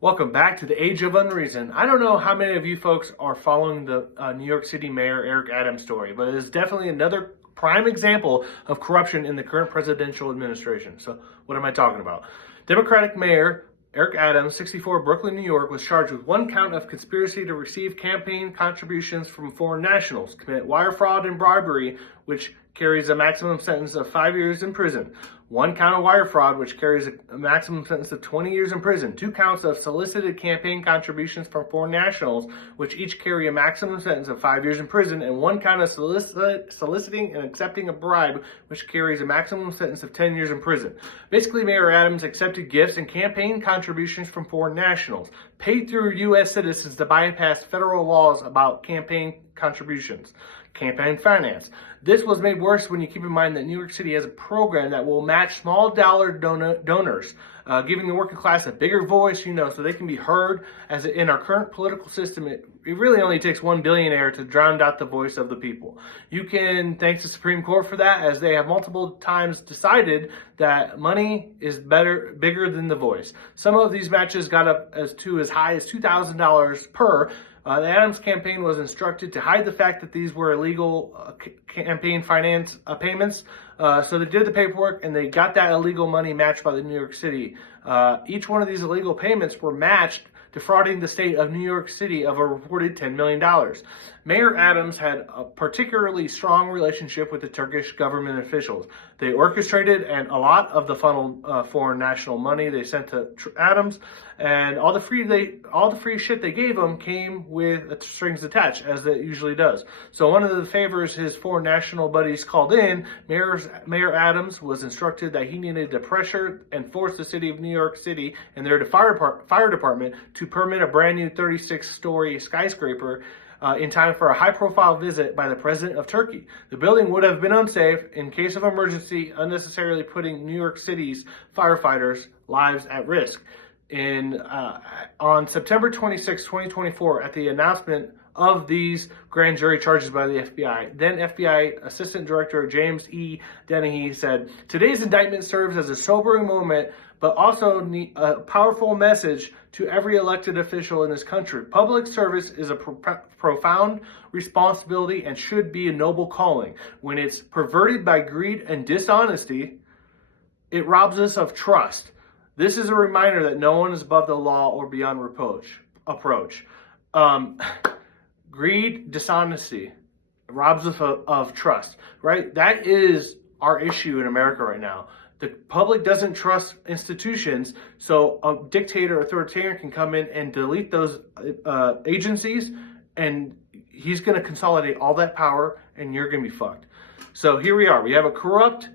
Welcome back to the Age of Unreason. I don't know how many of you folks are following the New York City Mayor Eric Adams story, but it is definitely another prime example of corruption in the current presidential administration. So what am I talking about? Democratic Mayor Eric Adams, 64, Brooklyn, New York, was charged with one count of conspiracy to receive campaign contributions from foreign nationals, commit wire fraud and bribery, which carries a maximum sentence of 5 years in prison. One count of wire fraud, which carries a maximum sentence of 20 years in prison. 2 counts of solicited campaign contributions from foreign nationals, which each carry a maximum sentence of 5 years in prison. And 1 count of soliciting and accepting a bribe, which carries a maximum sentence of 10 years in prison. Basically, Mayor Adams accepted gifts and campaign contributions from foreign nationals, paid through U.S. citizens to bypass federal laws about campaign contributions, campaign finance. This was made worse when you keep in mind that New York City has a program that will match small dollar donors, giving the working class a bigger voice, so they can be heard. As in our current political system, it really only takes one billionaire to drown out the voice of the people. You can thank the Supreme Court for that, as they have multiple times decided that money is bigger than the voice. Some of these matches got up as high as $2,000 per. The Adams campaign was instructed to hide the fact that these were illegal campaign finance payments. So they did the paperwork and they got that illegal money matched by the New York City. Each one of these illegal payments were matched, defrauding the state of New York City of a reported $10 million. Mayor Adams had a particularly strong relationship with the Turkish government officials. They orchestrated and a lot of the funneled foreign national money they sent to Adams, and all the free shit they gave him came with strings attached, as it usually does. So one of the favors his foreign national buddies called in, Mayor Adams was instructed that he needed to pressure and force the city of New York City and their fire department to permit a brand new 36-story skyscraper in time for a high-profile visit by the president of Turkey. The building would have been unsafe in case of emergency, unnecessarily putting New York City's firefighters' lives at risk. On September 26, 2024, at the announcement of these grand jury charges by the FBI, then FBI Assistant Director James E. Dennehy said, "Today's indictment serves as a sobering moment, but also a powerful message to every elected official in this country. Public service is a profound responsibility and should be a noble calling. When it's perverted by greed and dishonesty, it robs us of trust. This is a reminder that no one is above the law or beyond reproach." Greed, dishonesty, robs us of trust, right? That is our issue in America right now. The public doesn't trust institutions, so a dictator, authoritarian can come in and delete those agencies, and he's going to consolidate all that power, and you're going to be fucked. So here we are. We have a corrupt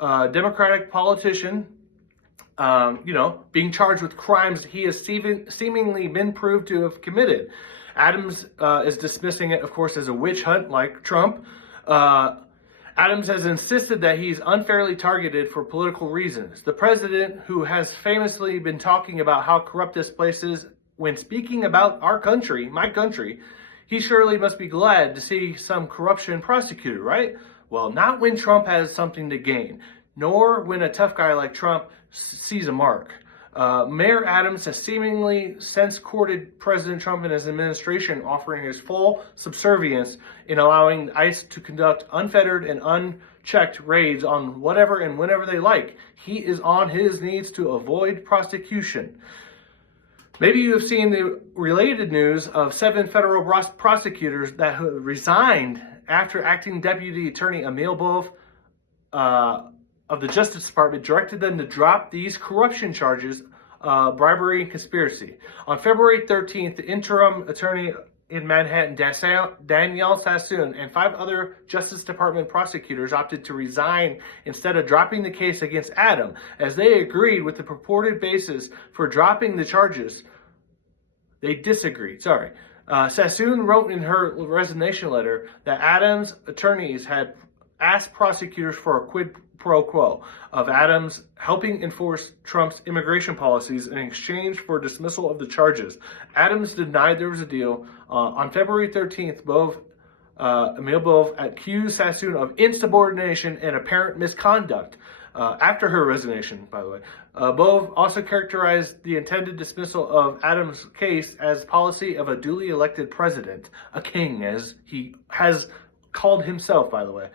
Democratic politician, being charged with crimes he has seemingly been proved to have committed. Adams is dismissing it, of course, as a witch hunt like Trump. Adams has insisted that he's unfairly targeted for political reasons. The president, who has famously been talking about how corrupt this place is when speaking about our country, my country, he surely must be glad to see some corruption prosecuted, right? Well, not when Trump has something to gain, nor when a tough guy like Trump sees a mark. Mayor Adams has seemingly since courted President Trump and his administration, offering his full subservience in allowing ICE to conduct unfettered and unchecked raids on whatever and whenever they like. He is on his knees to avoid prosecution. Maybe you have seen the related news of 7 federal prosecutors that resigned after acting Deputy Attorney Emil Bove of the Justice Department directed them to drop these corruption charges, bribery and conspiracy. On February 13th, the interim attorney in Manhattan, Danielle Sassoon, and 5 other Justice Department prosecutors opted to resign instead of dropping the case against Adam, as they agreed with the purported basis for dropping the charges. They disagreed. Sassoon wrote in her resignation letter that Adams' attorneys had asked prosecutors for a quid pro quo of Adams helping enforce Trump's immigration policies in exchange for dismissal of the charges. Adams denied there was a deal. On February 13th, Emil Bove accused Sassoon of insubordination and apparent misconduct. after her resignation, by the way. Bove also characterized the intended dismissal of Adams' case as policy of a duly elected president, a king, as he has called himself, by the way.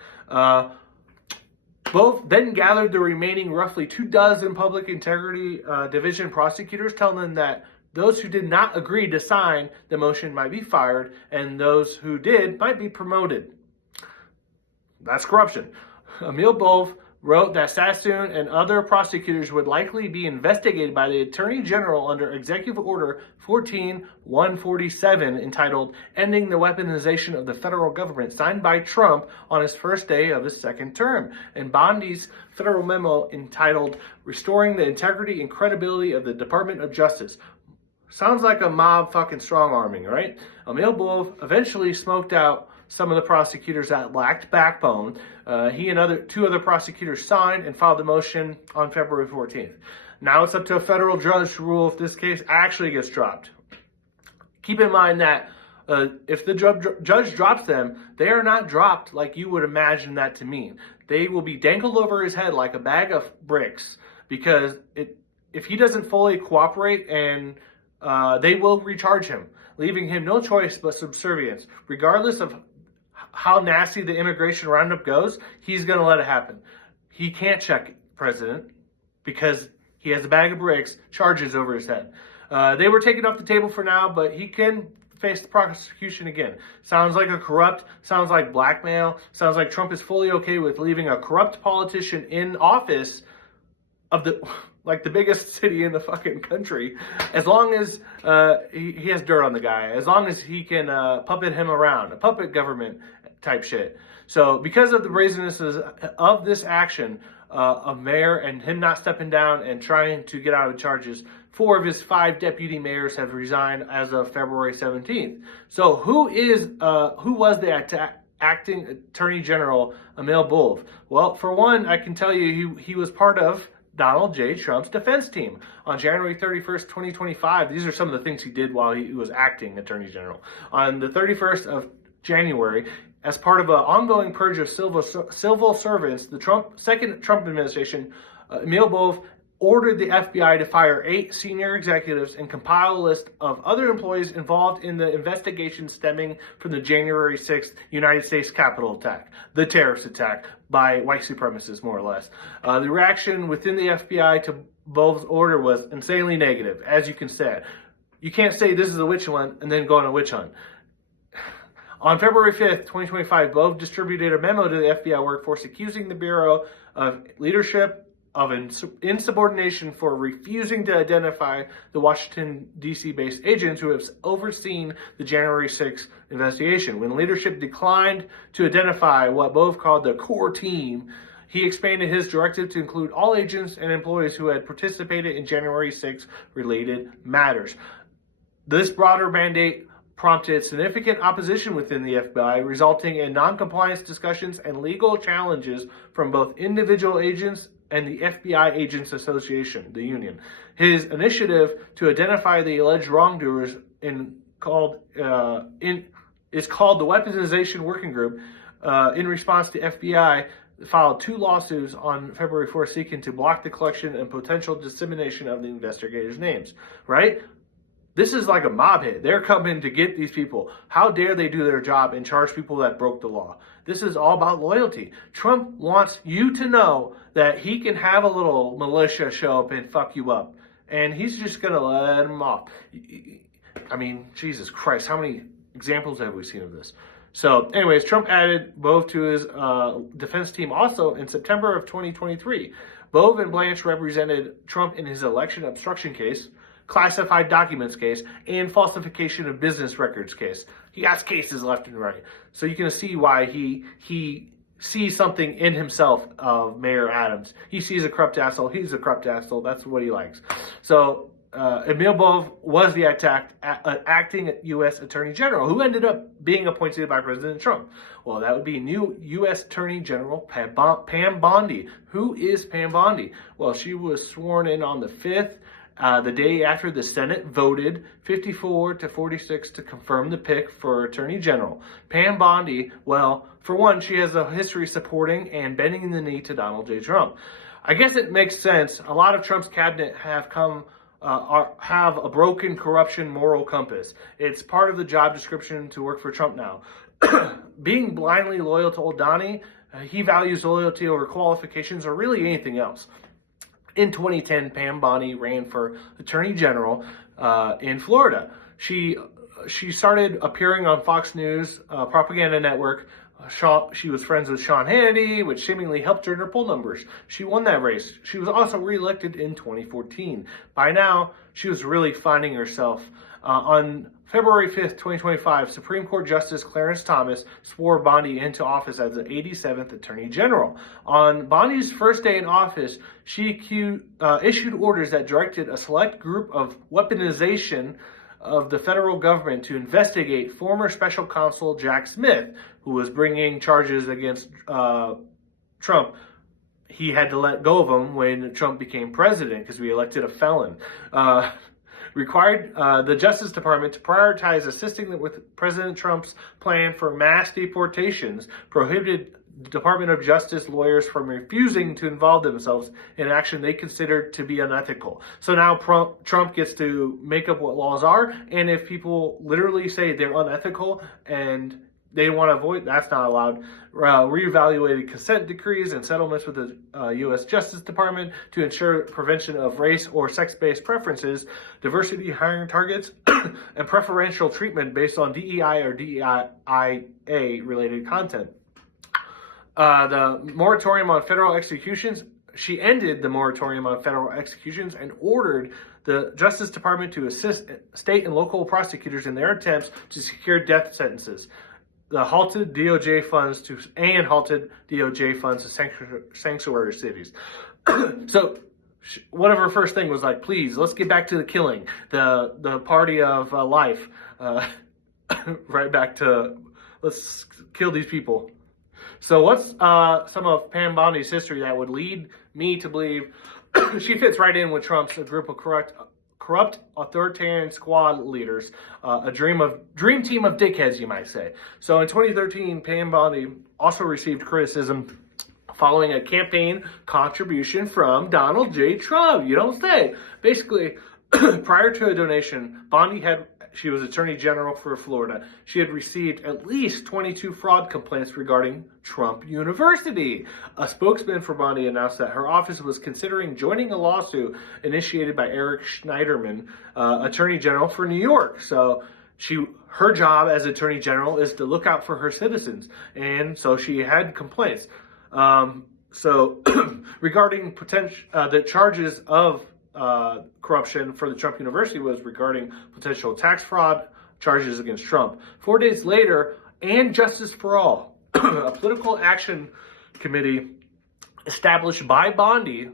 Bove then gathered the remaining roughly 24 public integrity division prosecutors, telling them that those who did not agree to sign the motion might be fired, and those who did might be promoted. That's corruption. Emil Bove wrote that Sassoon and other prosecutors would likely be investigated by the Attorney General under Executive Order 14-147, entitled Ending the Weaponization of the Federal Government, signed by Trump on his first day of his second term, and Bondi's federal memo entitled Restoring the Integrity and Credibility of the Department of Justice. Sounds like a mob fucking strong-arming, right? Emil Bove eventually smoked out some of the prosecutors that lacked backbone. He and two other prosecutors signed and filed the motion on February 14th. Now it's up to a federal judge to rule if this case actually gets dropped. Keep in mind that if the judge drops them, they are not dropped like you would imagine that to mean. They will be dangled over his head like a bag of bricks, because if he doesn't fully cooperate, and they will recharge him, leaving him no choice but subservience. Regardless of how nasty the immigration roundup goes, he's going to let it happen. He can't check president because he has a bag of bricks, charges over his head. They were taken off the table for now, but he can face the prosecution again. Sounds like blackmail, sounds like Trump is fully okay with leaving a corrupt politician in office of the biggest city in the fucking country, as long as he has dirt on the guy, as long as he can puppet him around, a puppet government type shit. So because of the brazenness of this action of mayor and him not stepping down and trying to get out of charges, 4 of his 5 deputy mayors have resigned as of February 17th. So who was the acting Attorney General, Emil Bove? Well, for one, I can tell you he was part of Donald J. Trump's defense team. On January 31st, 2025, these are some of the things he did while he was acting Attorney General. On the 31st of January, as part of an ongoing purge of civil servants, the second Trump administration, Emil Bove ordered the FBI to fire 8 senior executives and compile a list of other employees involved in the investigation stemming from the January 6th United States Capitol attack, the terrorist attack by white supremacists, more or less. The reaction within the FBI to Bove's order was insanely negative, as you can say. You can't say this is a witch hunt and then go on a witch hunt. On February 5th, 2025, Bove distributed a memo to the FBI workforce accusing the Bureau of Leadership of insubordination for refusing to identify the Washington, D.C. based agents who have overseen the January 6th investigation. When leadership declined to identify what Bove called the core team, he expanded his directive to include all agents and employees who had participated in January 6th related matters. This broader mandate prompted significant opposition within the FBI, resulting in non-compliance discussions and legal challenges from both individual agents and the FBI Agents Association, the union. His initiative to identify the alleged wrongdoers is called the Weaponization Working Group. In response, the FBI filed 2 lawsuits on February 4th seeking to block the collection and potential dissemination of the investigators' names, right? This is like a mob hit. They're coming to get these people. How dare they do their job and charge people that broke the law? This is all about loyalty. Trump wants you to know that he can have a little militia show up and fuck you up. And he's just going to let them off. I mean, Jesus Christ, how many examples have we seen of this? So anyways, Trump added Bove to his defense team also in September of 2023. Bove and Blanche represented Trump in his election obstruction case, classified documents case, and falsification of business records case. He has cases left and right. So you can see why he sees something in himself of Mayor Adams. He sees a corrupt asshole. He's a corrupt asshole. That's what he likes. So Emil Bove was the acting U.S. Attorney General, who ended up being appointed by President Trump. Well, that would be new U.S. Attorney General Pam Bondi. Who is Pam Bondi? Well, she was sworn in on the 5th, the day after the Senate voted 54-46 to confirm the pick for Attorney General. Pam Bondi, well, for one, she has a history supporting and bending the knee to Donald J. Trump. I guess it makes sense. A lot of Trump's cabinet have have a broken corruption moral compass. It's part of the job description to work for Trump now. Being blindly loyal to old Donnie, he values loyalty over qualifications or really anything else. In 2010, Pam Bondi ran for Attorney General in Florida. She started appearing on Fox News propaganda network. She was friends with Sean Hannity, which seemingly helped her in her poll numbers. She won that race. She was also reelected in 2014. By now, she was really finding herself. On February 5th, 2025, Supreme Court Justice Clarence Thomas swore Bondi into office as the 87th Attorney General. On Bondi's first day in office, she issued orders that directed a select group of weaponization of the federal government to investigate former special counsel Jack Smith, who was bringing charges against Trump. He had to let go of him when Trump became president because we elected a felon. Required the Justice Department to prioritize assisting with President Trump's plan for mass deportations, prohibited the Department of Justice lawyers from refusing to involve themselves in action they considered to be unethical. So now Trump gets to make up what laws are, and if people literally say they're unethical and they want to avoid, that's not allowed. Reevaluated consent decrees and settlements with the U.S. Justice Department to ensure prevention of race or sex-based preferences, diversity hiring targets, and preferential treatment based on DEI or DEIA-related content. The moratorium on federal executions, she ended the moratorium on federal executions and ordered the Justice Department to assist state and local prosecutors in their attempts to secure death sentences. The halted DOJ funds to sanctuary cities. So one of her first thing was like, please, let's get back to the killing, the party of life, right back to let's kill these people. So what's some of Pam Bondi's history that would lead me to believe she fits right in with Trump's group of corrupt authoritarian squad leaders, a dream team of dickheads, you might say. So in 2013, Pam Bondi also received criticism following a campaign contribution from Donald J. Trump. You don't say. Basically, prior to a donation, she was Attorney General for Florida. She had received at least 22 fraud complaints regarding Trump University. A spokesman for Bondi announced that her office was considering joining a lawsuit initiated by Eric Schneiderman, Attorney General for New York. So her job as Attorney General is to look out for her citizens, and so she had complaints. Regarding the charges of corruption for the Trump University was regarding potential tax fraud charges against Trump. 4 days later, and Justice for All, a political action committee established by Bondi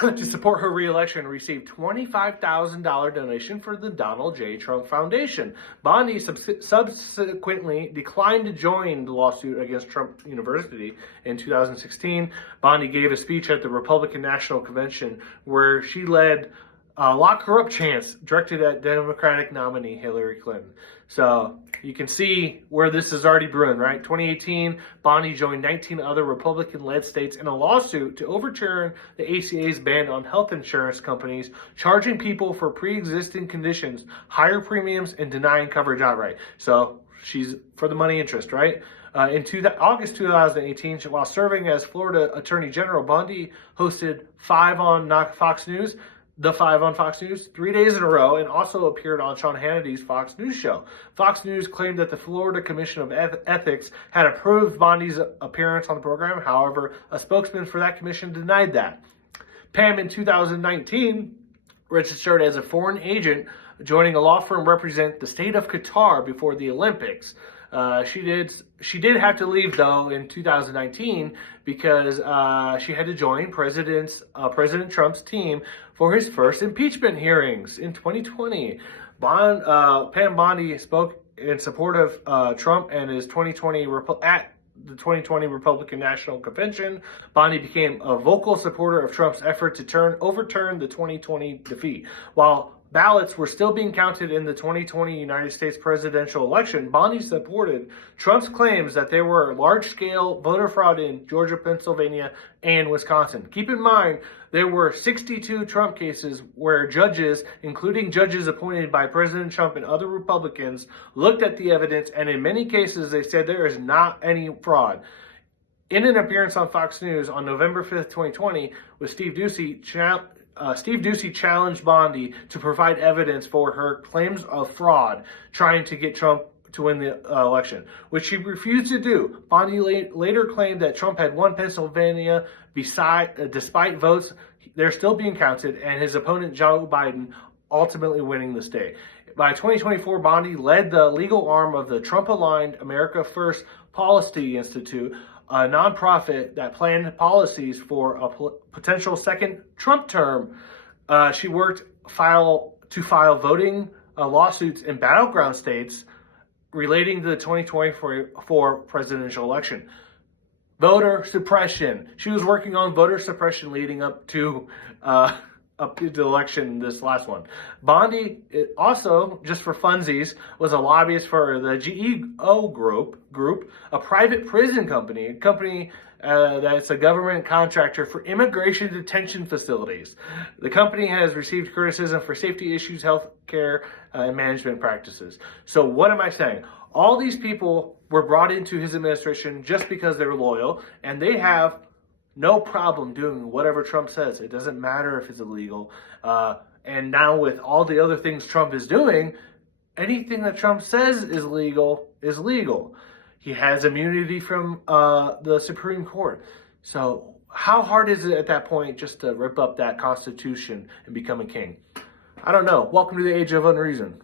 to support her re-election, received $25,000 donation for the Donald J. Trump Foundation. Bondi subsequently declined to join the lawsuit against Trump University in 2016. Bondi gave a speech at the Republican National Convention where she led a lock her up chants directed at Democratic nominee Hillary Clinton. So you can see where this is already brewing, right? 2018, Bondi joined 19 other Republican-led states in a lawsuit to overturn the ACA's ban on health insurance companies charging people for pre-existing conditions higher premiums and denying coverage outright. So she's for the money interest, right? In August 2018, while serving as Florida Attorney General, Bondi hosted The Five on Fox News 3 days in a row, and also appeared on Sean Hannity's Fox News show. Fox News claimed that the Florida Commission of Ethics had approved Bondi's appearance on the program. However, a spokesman for that commission denied that. Pam, in 2019, registered as a foreign agent, joining a law firm represent the state of Qatar before the Olympics. She did have to leave, though, in 2019 because she had to join President Trump's team for his first impeachment hearings in 2020. Pam Bondi spoke in support of Trump and his 2020 at the 2020 Republican National Convention. Bondi became a vocal supporter of Trump's effort to overturn the 2020 defeat. While ballots were still being counted in the 2020 United States presidential election, Bondi supported Trump's claims that there were large-scale voter fraud in Georgia, Pennsylvania, and Wisconsin. Keep in mind, there were 62 Trump cases where judges, including judges appointed by President Trump and other Republicans, looked at the evidence, and in many cases they said there is not any fraud. In an appearance on Fox News on November 5th, 2020, with Steve Doocy challenged Bondi to provide evidence for her claims of fraud, trying to get Trump to win the election, which she refused to do. Bondi later claimed that Trump had won Pennsylvania despite votes they're still being counted, and his opponent Joe Biden ultimately winning the state. By 2024, Bondi led the legal arm of the Trump-aligned America First Policy Institute, a nonprofit that planned policies for a potential second Trump term. She worked to file voting lawsuits in battleground states relating to the 2024 presidential election. Voter suppression. She was working on voter suppression leading up to the election, this last one. Bondi also, just for funsies, was a lobbyist for the GEO Group, a private prison company, that's a government contractor for immigration detention facilities. The company has received criticism for safety issues, health care, and management practices. So what am I saying? All these people were brought into his administration just because they were loyal, and they have no problem doing whatever Trump says. It doesn't matter if it's illegal. And now with all the other things Trump is doing, anything that Trump says is legal is legal. He has immunity from the Supreme Court. So how hard is it at that point just to rip up that Constitution and become a king? I don't know. Welcome to the Age of Unreason.